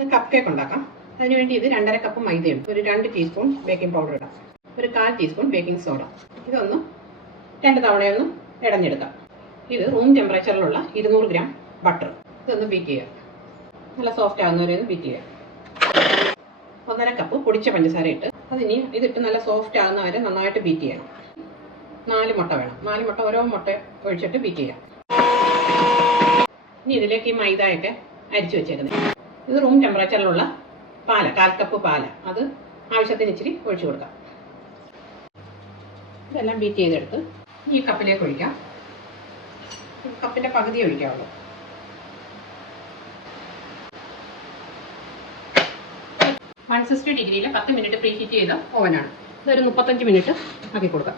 ഇന്ന് cup cake ഉണ്ടാക്കാം. അതിനുവേണ്ടി ഇത് 2.5 കപ്പ് മൈദയുണ്ട്, ഒരു 2 ടീസ്പൂൺ ബേക്കിംഗ് പൗഡർ ഇടാം, ഒരു 1/4 ടീസ്പൂൺ ബേക്കിംഗ് സോഡ. ഇതൊന്ന് 2 തവണയൊന്ന് ഇടഞ്ഞെടുക്കാം. ഇത് റൂം ടെമ്പറേച്ചറിലുള്ള 200 ഗ്രാം ബട്ടർ. ഇതൊന്ന് ബീറ്റ് ചെയ്യാം, നല്ല സോഫ്റ്റ് ആകുന്നവരെ ഒന്ന് ബീറ്റ് ചെയ്യാം. 1.5 കപ്പ് പൊടിച്ച പഞ്ചസാര ഇട്ട് അതിനി ഇതിട്ട് നല്ല സോഫ്റ്റ് ആകുന്നവരെ നന്നായിട്ട് ബീറ്റ് ചെയ്യണം. 4 മുട്ട വേണം, 4 മുട്ട ഓരോ മുട്ട ഒഴിച്ചിട്ട് ബീറ്റ് ചെയ്യാം. ഇനി ഇതിലേക്ക് ഈ മൈദയൊക്കെ അരിച്ചു വെച്ചേക്കുന്നത്. ഇത് റൂം ടെമ്പറേച്ചറിലുള്ള പാല്, 1/4 കപ്പ് പാല്, അത് ആവശ്യത്തിന് ഇച്ചിരി ഒഴിച്ചു കൊടുക്കാം. ഇതെല്ലാം ബീറ്റ് ചെയ്തെടുത്ത് ഈ കപ്പിലേക്ക് ഒഴിക്കാം. കപ്പിൻ്റെ പകുതി ഒഴിക്കാവുള്ളൂ. ഡിഗ്രിയിൽ 10 മിനിറ്റ് പ്രീ ഹീറ്റ് ചെയ്ത ഓവനാണ്. ഇതൊരു 35 മിനിറ്റ് ആക്കി കൊടുക്കാം.